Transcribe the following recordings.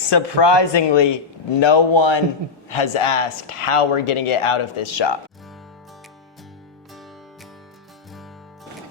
Surprisingly, no one has asked how we're getting it out of this shop.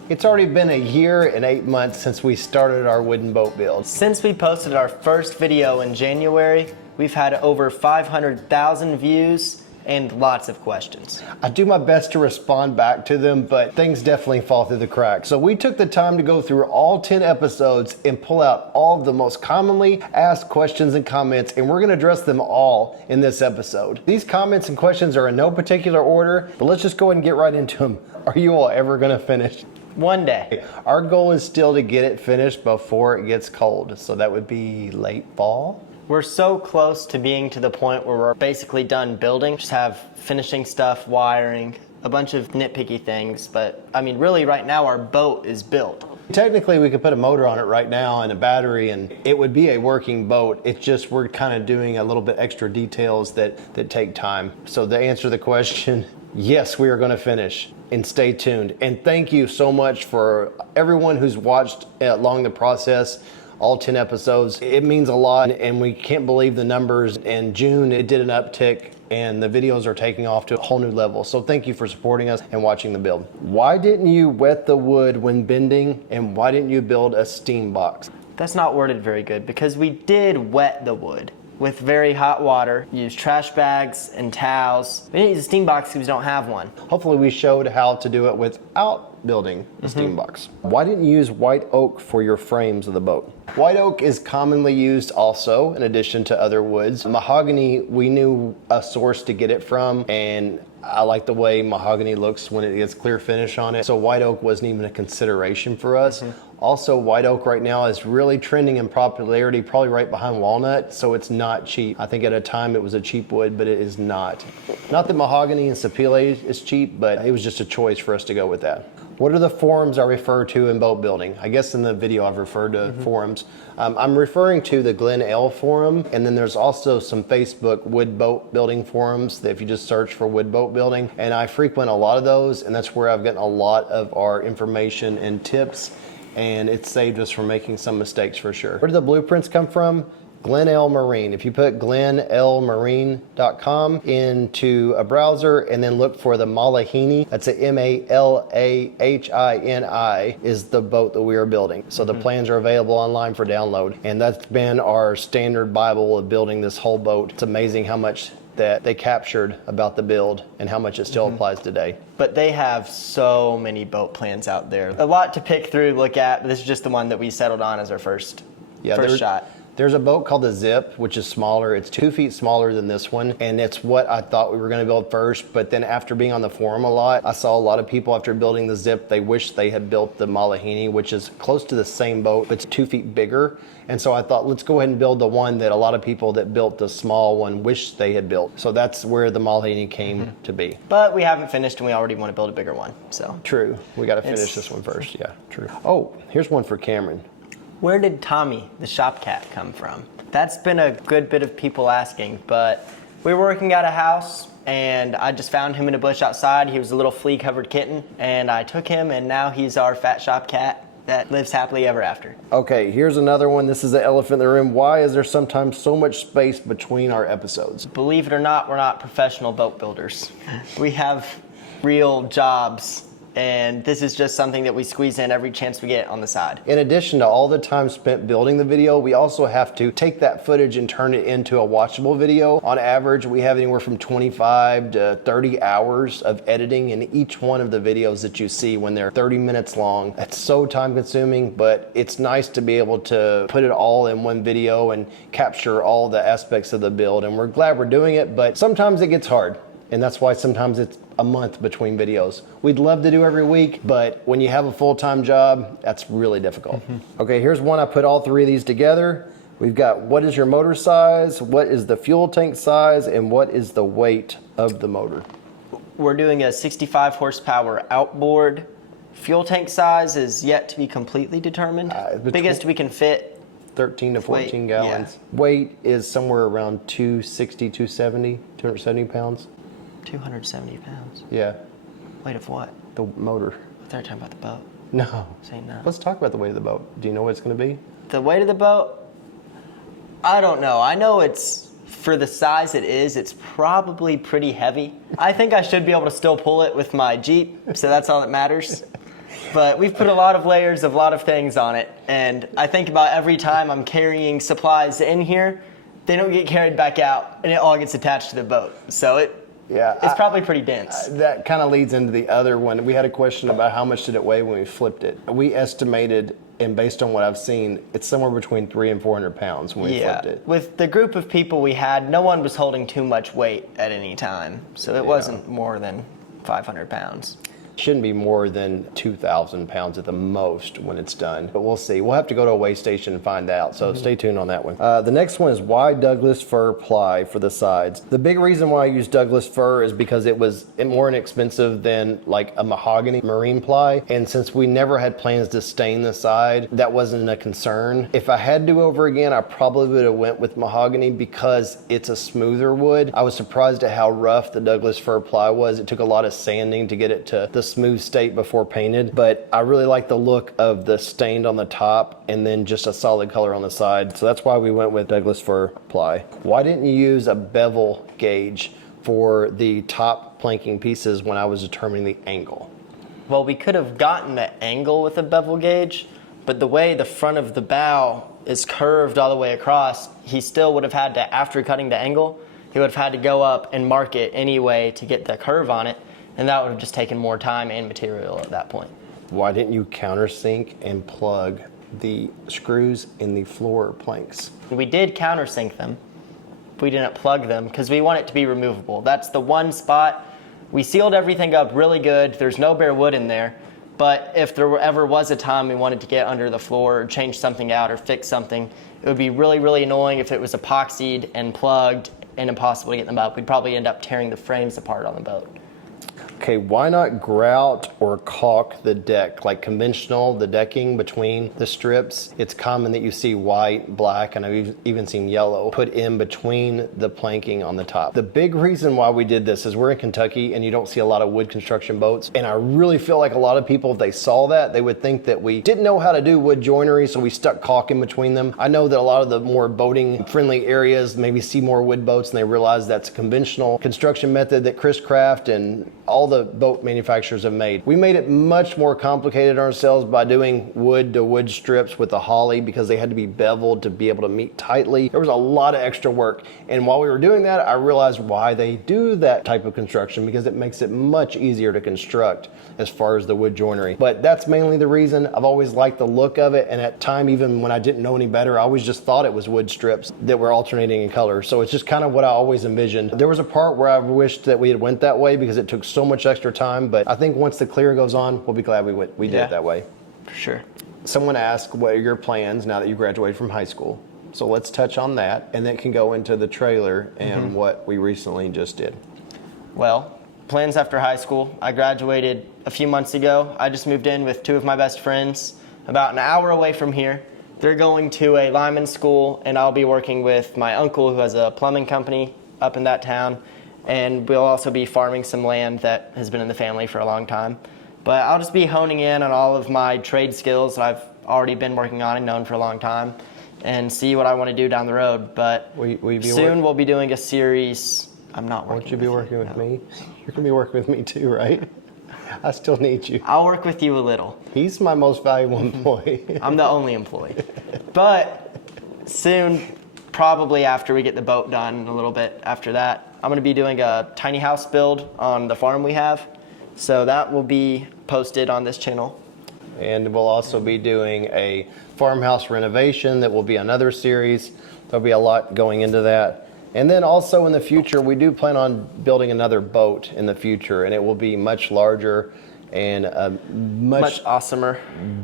It's already been a year and 8 months since we started our wooden boat build. Since we posted our first video in January, we've had over 500,000 views and lots of questions. I do my best to respond back to them, but things definitely fall through the cracks. So we took the time to go through all 10 episodes and pull out all of the most commonly asked questions and comments, and we're gonna address them all in this episode. These comments and questions are in no particular order, but let's just go ahead and get right into them. Are you all ever gonna finish? One day. Our goal is still to get it finished before it gets cold, so that would be late fall. We're so close to being to the point where we're basically done building. Just have finishing stuff, wiring, a bunch of nitpicky things. But I mean, really right now our boat is built. Technically we could put a motor on it right now and a battery and it would be a working boat. It's just we're kind of doing a little bit extra details that take time. So to answer the question, yes, we are going to finish. And stay tuned. And thank you so much for everyone who's watched along the process. All 10 episodes. It means a lot and we can't believe the numbers. In June, it did an uptick and the videos are taking off to a whole new level. So thank you for supporting us and watching the build. Why didn't you wet the wood when bending and why didn't you build a steam box? That's not worded very good because we did wet the wood with very hot water, use trash bags and towels. We didn't use a steam box because we don't have one. Hopefully we showed how to do it without building a steam box. Why didn't you use white oak for your frames of the boat? White oak is commonly used also in addition to other woods. Mahogany, we knew a source to get it from and I like the way mahogany looks when it gets clear finish on it. So white oak wasn't even a consideration for us. Also, white oak right now is really trending in popularity, probably right behind walnut, so it's not cheap. I think at a time it was a cheap wood, but it is not. Not that mahogany and sapele is cheap, but it was just a choice for us to go with that. What are the forums I refer to in boat building? I guess in the video I've referred to forums. I'm referring to the Glen L forum, and then there's also some Facebook wood boat building forums that if you just search for wood boat building, and I frequent a lot of those, and that's where I've gotten a lot of our information and tips, and it's saved us from making some mistakes for sure. Where do the blueprints come from? Glen L Marine. If you put glenlmarine.com into a browser and then look for the Malahini, that's a Malahini, is the boat that we are building. So the plans are available online for download. And that's been our standard Bible of building this whole boat. It's amazing how much that they captured about the build and how much it still applies today. But they have so many boat plans out there. A lot to pick through, look at, but this is just the one that we settled on as our first shot. There's a boat called the Zip, which is smaller. It's 2 feet smaller than this one, and it's what I thought we were going to build first. But then after being on the forum a lot, I saw a lot of people after building the Zip, they wish they had built the Malahini, which is close to the same boat, but it's 2 feet bigger. And so I thought, let's go ahead and build the one that a lot of people that built the small one wish they had built. So that's where the Malahini came to be. But we haven't finished and we already want to build a bigger one, so. True, we got to finish this one first, yeah, true. Oh, here's one for Cameron. Where did Tommy, the shop cat, come from? That's been a good bit of people asking, but we were working at a house and I just found him in a bush outside. He was a little flea-covered kitten and I took him and now he's our fat shop cat that lives happily ever after. Okay, here's another one. This is the elephant in the room. Why is there sometimes so much space between our episodes? Believe it or not, we're not professional boat builders. We have real jobs. And this is just something that we squeeze in every chance we get on the side. In addition to all the time spent building the video, we also have to take that footage and turn it into a watchable video. On average, we have anywhere from 25 to 30 hours of editing in each one of the videos that you see when they're 30 minutes long. It's so time consuming, but it's nice to be able to put it all in one video and capture all the aspects of the build. And we're glad we're doing it, but sometimes it gets hard. And that's why sometimes it's a month between videos. We'd love to do every week, but when you have a full-time job, that's really difficult. Okay, here's one. I put all three of these together. We've got what is your motor size, what is the fuel tank size, and what is the weight of the motor. We're doing a 65 horsepower outboard. Fuel tank size is yet to be completely determined. Biggest we can fit. 13 to 14 gallons. Yeah. Weight is somewhere around 260, 270 pounds. 270 pounds. Yeah. Weight of what? The motor. I thought you were talking about the boat. No. Say no. Let's talk about the weight of the boat. Do you know what it's going to be? The weight of the boat, I don't know. I know it's, for the size it is, it's probably pretty heavy. I think I should be able to still pull it with my Jeep, so that's all that matters. But we've put a lot of layers of a lot of things on it, and I think about every time I'm carrying supplies in here, they don't get carried back out, and it all gets attached to the boat. So it's probably pretty dense. That kind of leads into the other one. We had a question about how much did it weigh when we flipped it. We estimated, and based on what I've seen, it's somewhere between 300 and 400 pounds when we flipped it. With the group of people we had, no one was holding too much weight at any time, so it wasn't more than 500 pounds. Shouldn't be more than 2,000 pounds at the most when it's done, but we'll see. We'll have to go to a weigh station and find out, so stay tuned on that one. The next one is why Douglas fir ply for the sides. The big reason why I use Douglas fir is because it was more inexpensive than like a mahogany marine ply, and since we never had plans to stain the side, that wasn't a concern. If I had to do over again, I probably would have went with mahogany because it's a smoother wood. I was surprised at how rough the Douglas fir ply was. It took a lot of sanding to get it to the smooth state before painted, but I really like the look of the stained on the top and then just a solid color on the side. So that's why we went with Douglas fir ply. Why didn't you use a bevel gauge for the top planking pieces when I was determining the angle? Well, we could have gotten the angle with a bevel gauge, but the way the front of the bow is curved all the way across, he still would have had to, after cutting the angle, he would have had to go up and mark it anyway to get the curve on it. And that would have just taken more time and material at that point. Why didn't you countersink and plug the screws in the floor planks? We did countersink them. We didn't plug them because we want it to be removable. That's the one spot. We sealed everything up really good. There's no bare wood in there. But if there ever was a time we wanted to get under the floor or change something out or fix something, it would be really, really annoying if it was epoxied and plugged and impossible to get them up. We'd probably end up tearing the frames apart on the boat. Okay, why not grout or caulk the deck like conventional, the decking between the strips? It's common that you see white, black, and I've even seen yellow put in between the planking on the top. The big reason why we did this is we're in Kentucky and you don't see a lot of wood construction boats, and I really feel like a lot of people, if they saw that, they would think that we didn't know how to do wood joinery, so we stuck caulk in between them. I know that a lot of the more boating friendly areas maybe see more wood boats and they realize that's a conventional construction method that Chris Craft and all the boat manufacturers have made. We made it much more complicated ourselves by doing wood to wood strips with the holly because they had to be beveled to be able to meet tightly. There was a lot of extra work, and while we were doing that, I realized why they do that type of construction, because it makes it much easier to construct as far as the wood joinery. But that's mainly the reason. I've always liked the look of it, and at time, even when I didn't know any better, I always just thought it was wood strips that were alternating in color. So it's just kind of what I always envisioned. There was a part where I wished that we had went that way because it took so much extra time, but I think once the clear goes on, we'll be glad we did it that way. For sure. Someone asked, what are your plans now that you graduated from high school? So let's touch on that, and then it can go into the trailer and what we recently just did. Well, plans after high school. I graduated a few months ago. I just moved in with two of my best friends about an hour away from here. They're going to a lineman school, and I'll be working with my uncle who has a plumbing company up in that town. And we'll also be farming some land that has been in the family for a long time. But I'll just be honing in on all of my trade skills that I've already been working on and known for a long time, and see what I want to do down the road. But soon we'll be doing a series. I'm not working. Won't you be working with me? You're going to be working with me too, right? I still need you. I'll work with you a little. He's my most valuable employee. I'm the only employee. But soon, probably after we get the boat done, a little bit after that, I'm going to be doing a tiny house build on the farm we have. So that will be posted on this channel. And we'll also be doing a farmhouse renovation that will be another series. There'll be a lot going into that. And then also in the future, we do plan on building another boat in the future, and it will be much larger and a much awesomer,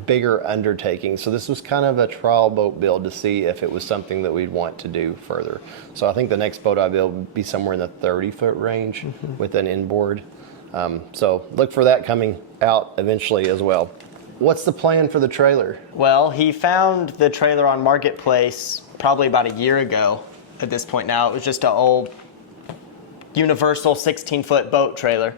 bigger undertaking. So this was kind of a trial boat build to see if it was something that we'd want to do further. So I think the next boat I build will be somewhere in the 30-foot range with an inboard. So look for that coming out eventually as well. What's the plan for the trailer? Well, he found the trailer on Marketplace probably about a year ago at this point now. It was just an old universal 16-foot boat trailer.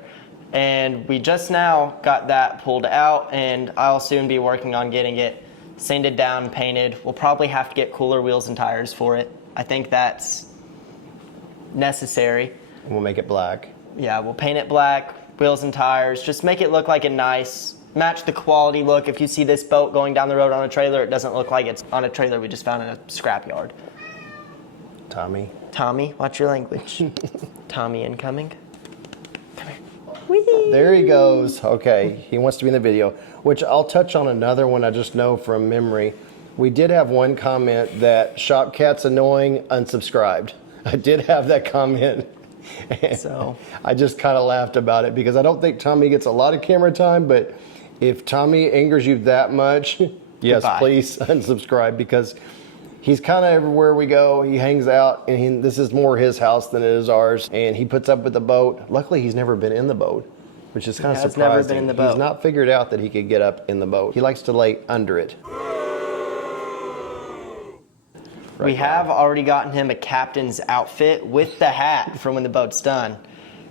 And we just now got that pulled out, and I'll soon be working on getting it sanded down, painted. We'll probably have to get cooler wheels and tires for it, I think that's necessary. We'll make it black. Yeah, we'll paint it black, wheels and tires, just make it look like a nice, match the quality look. If you see this boat going down the road on a trailer, it doesn't look like it's on a trailer we just found in a scrapyard. Tommy, watch your language. Tommy incoming. Come here. Whee! There he goes. Okay, he wants to be in the video, which I'll touch on another one I just know from memory. We did have one comment that Shop Cat's annoying, unsubscribed. I did have that comment. So I just kind of laughed about it because I don't think Tommy gets a lot of camera time, but if Tommy angers you that much, yes, Goodbye. Please unsubscribe because he's kind of everywhere we go. He hangs out, and this is more his house than it is ours, and he puts up with the boat. Luckily, he's never been in the boat, which is kind of surprising. Never been in the boat. He's not figured out that he could get up in the boat. He likes to lay under it. we have already gotten him a captain's outfit with the hat for when the boat's done.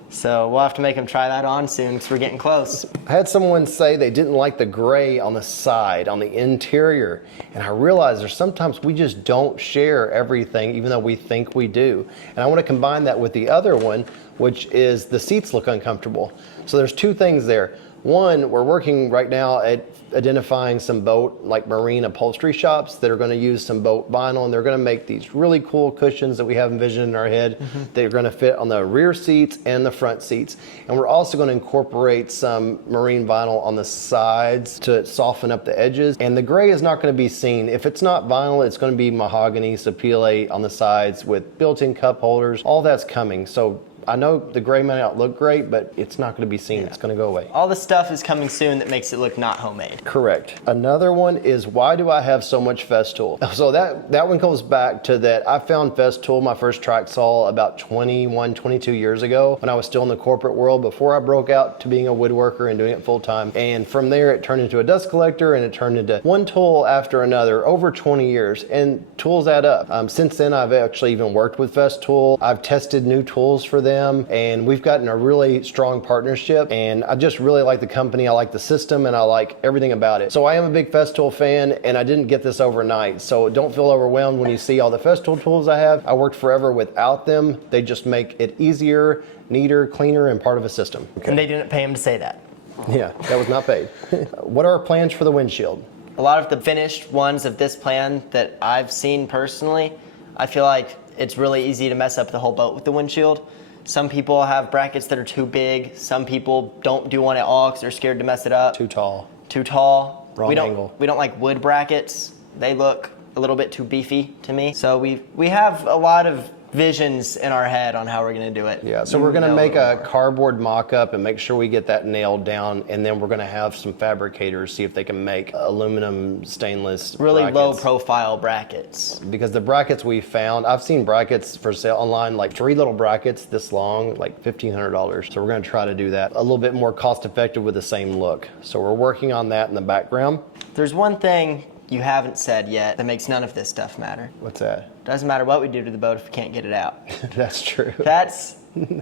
So we'll have to make him try that on soon because we're getting close. I had someone say they didn't like the gray on the side, on the interior. And I realized there's sometimes we just don't share everything, even though we think we do. And I want to combine that with the other one, which is the seats look uncomfortable. So there's two things there. One, we're working right now at identifying some boat, like marine upholstery shops that are going to use some boat vinyl, and they're going to make these really cool cushions that we have envisioned in our head that are going to fit on the rear seats and the front seats. And we're also going to incorporate some marine vinyl on the sides to soften up the edges. And the gray is not going to be seen. If it's not vinyl, it's going to be mahogany, sapele on the sides with built-in cup holders. All that's coming. So I know the gray may not look great, but it's not going to be seen. It's going to go away. All the stuff is coming soon that makes it look not homemade. Correct. Another one is, why do I have so much Festool? So that one goes back to that I found Festool, my first track saw, about 21, 22 years ago when I was still in the corporate world before I broke out to being a woodworker and doing it full time. And from there it turned into a dust collector, and it turned into one tool after another over 20 years. And tools add up. Since then I've actually even worked with Festool. I've tested new tools for them, and we've gotten a really strong partnership, and I just really like the company. I like the system, and I like everything about it. So I am a big Festool fan, and I didn't get this overnight, so don't feel overwhelmed when you see all the Festool tools I have. I worked forever without them. They just make it easier, neater, cleaner, and part of a system. Okay. And they didn't pay him to say that. Yeah, that was not paid. What are our plans for the windshield? A lot of the finished ones of this plan that I've seen personally, I feel like it's really easy to mess up the whole boat with the windshield. Some people have brackets that are too big. Some people don't do one at all because they're scared to mess it up. Too tall. Too tall. Wrong angle. We don't like wood brackets. They look a little bit too beefy to me. So we have a lot of visions in our head on how we're going to do it. Yeah, so we're going to make a cardboard mock-up and make sure we get that nailed down, and then we're going to have some fabricators see if they can make aluminum, stainless really brackets. low profile brackets. Because the brackets we found, I've seen brackets for sale online, like 3 little brackets this long, like $1,500. So we're going to try to do that a little bit more cost effective with the same look. So we're working on that in the background. There's one thing you haven't said yet that makes none of this stuff matter. What's that? Doesn't matter what we do to the boat if we can't get it out. That's true. That's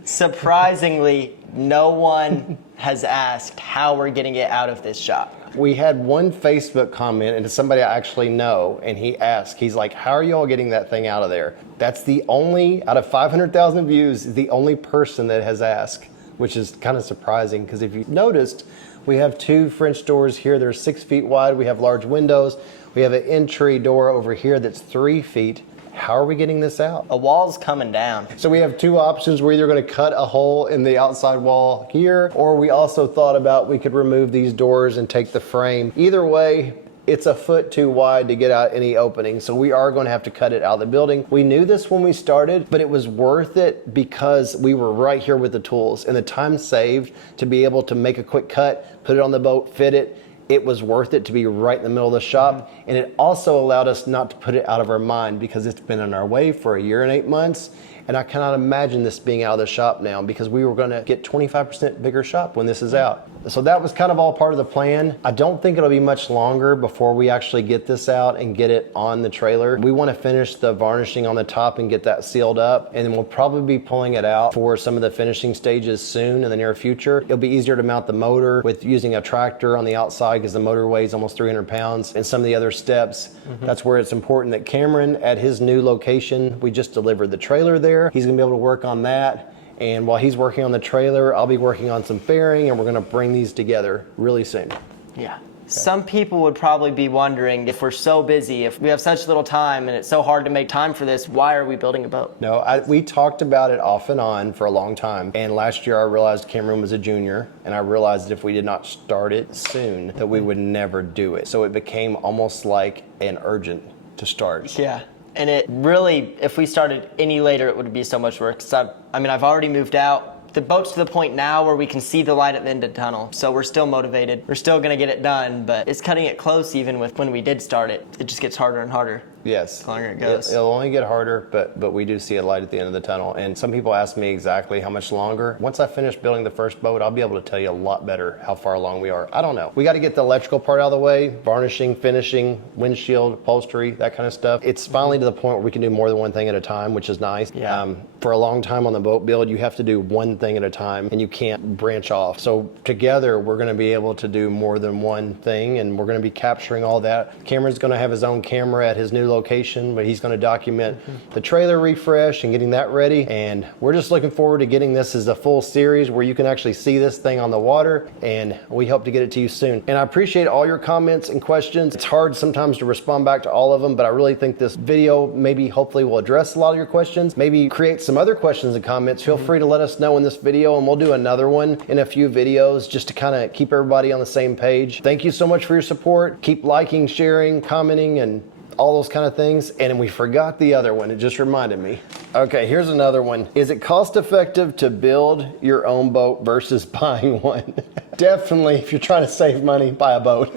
surprisingly, no one has asked how we're getting it out of this shop. We had one Facebook comment, and it's somebody I actually know, and he asked, he's like, how are you all getting that thing out of there? That's the only, out of 500,000 views, is the only person that has asked, which is kind of surprising, because if you noticed, we have 2 French doors here. They're 6 feet wide. We have large windows. We have an entry door over here that's 3 feet. How are we getting this out? A wall's coming down. So we have 2 options. We're either going to cut a hole in the outside wall here, or we also thought about we could remove these doors and take the frame. Either way, it's a foot too wide to get out any opening, so we are going to have to cut it out of the building. We knew this when we started, but it was worth it because we were right here with the tools, and the time saved to be able to make a quick cut, put it on the boat, fit it. It was worth it to be right in the middle of the shop, and it also allowed us not to put it out of our mind because it's been in our way for 1 year and 8 months. And I cannot imagine this being out of the shop now because we were going to get 25% bigger shop when this is out. So that was kind of all part of the plan. I don't think it'll be much longer before we actually get this out and get it on the trailer. We want to finish the varnishing on the top and get that sealed up, and then we'll probably be pulling it out for some of the finishing stages soon in the near future. It'll be easier to mount the motor with using a tractor on the outside because the motor weighs almost 300 pounds, and some of the other steps. That's where it's important that Cameron, at his new location, we just delivered the trailer there. He's gonna be able to work on that. And while he's working on the trailer, I'll be working on some fairing, and we're gonna bring these together really soon. Yeah. Some people would probably be wondering, if we're so busy, if we have such little time and it's so hard to make time for this, why are we building a boat? No, we talked about it off and on for a long time. And last year I realized Cameron was a junior, and I realized if we did not start it soon, that we would never do it. So it became almost like an urgent to start. Yeah. And it really, if we started any later, it would be so much work. I mean, I've already moved out. The boat's to the point now where we can see the light at the end of the tunnel. So we're still motivated. We're still gonna get it done, but it's cutting it close even with when we did start it. It just gets harder and harder. Yes. The longer it goes. It'll only get harder, but we do see a light at the end of the tunnel. And some people ask me exactly how much longer. Once I finish building the first boat, I'll be able to tell you a lot better how far along we are. I don't know. We got to get the electrical part out of the way, varnishing, finishing, windshield, upholstery, that kind of stuff. It's finally to the point where we can do more than one thing at a time, which is nice. Yeah. For a long time on the boat build, you have to do one thing at a time and you can't branch off. So together, we're going to be able to do more than one thing, and we're going to be capturing all that. Cameron's going to have his own camera at his new location, but he's going to document the trailer refresh and getting that ready. And we're just looking forward to getting this as a full series where you can actually see this thing on the water, and we hope to get it to you soon. And I appreciate all your comments and questions. It's hard sometimes to respond back to all of them, but I really think this video maybe hopefully will address a lot of your questions, maybe create some other questions and comments. Feel free to let us know in this video, and we'll do another one in a few videos just to kind of keep everybody on the same page. Thank you so much for your support. Keep liking, sharing, commenting, and all those kind of things. And we forgot the other one. It just reminded me. Okay, here's another one. Is it cost effective to build your own boat versus buying one? Definitely, if you're trying to save money, buy a boat.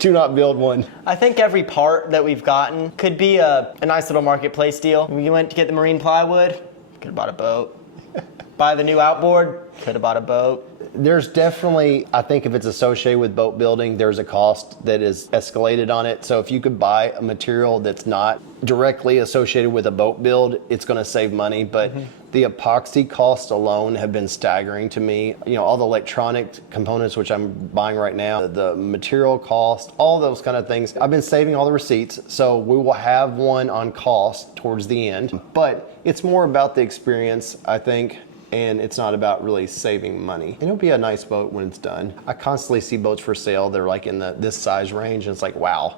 Do not build one. I think every part that we've gotten could be a nice little marketplace deal. We went to get the marine plywood, could have bought a boat. Buy the new outboard, could have bought a boat. There's definitely, I think if it's associated with boat building, there's a cost that is escalated on it. So if you could buy a material that's not directly associated with a boat build, it's going to save money. But the epoxy costs alone have been staggering to me. You know, all the electronic components, which I'm buying right now, the material cost, all those kind of things. I've been saving all the receipts, so we will have one on cost towards the end. But it's more about the experience, I think. And it's not about really saving money. And it'll be a nice boat when it's done. I constantly see boats for sale. They're like in this size range, and it's like, wow,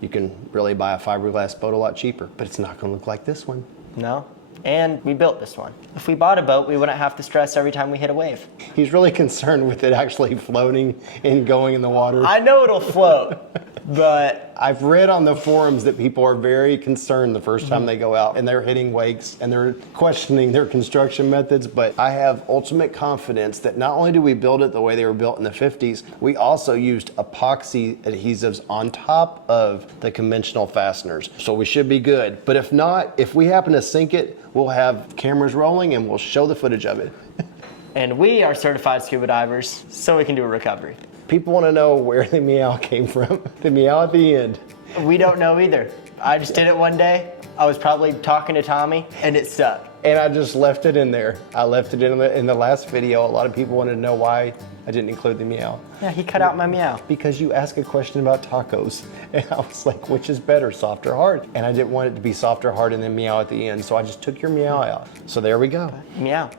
you can really buy a fiberglass boat a lot cheaper, but it's not gonna look like this one. No, and we built this one. If we bought a boat, we wouldn't have to stress every time we hit a wave. He's really concerned with it actually floating and going in the water. I know it'll float, but I've read on the forums that people are very concerned the first time they go out, and they're hitting wakes and they're questioning their construction methods. But I have ultimate confidence that not only do we build it the way they were built in the 50s, we also used epoxy adhesives on top of the conventional fasteners. So we should be good. But if not, if we happen to sink it, we'll have cameras rolling and we'll show the footage of it. And we are certified scuba divers, so we can do a recovery. People want to know where the meow came from. The meow at the end. We don't know either. I just did it one day. I was probably talking to Tommy, and it stuck. And I just left it in there. I left it in the last video. A lot of people wanted to know why I didn't include the meow. Yeah, he cut out my meow. Because you asked a question about tacos. And I was like, which is better, soft or hard? And I didn't want it to be soft or hard and then meow at the end. So I just took your meow out. So there we go. Meow.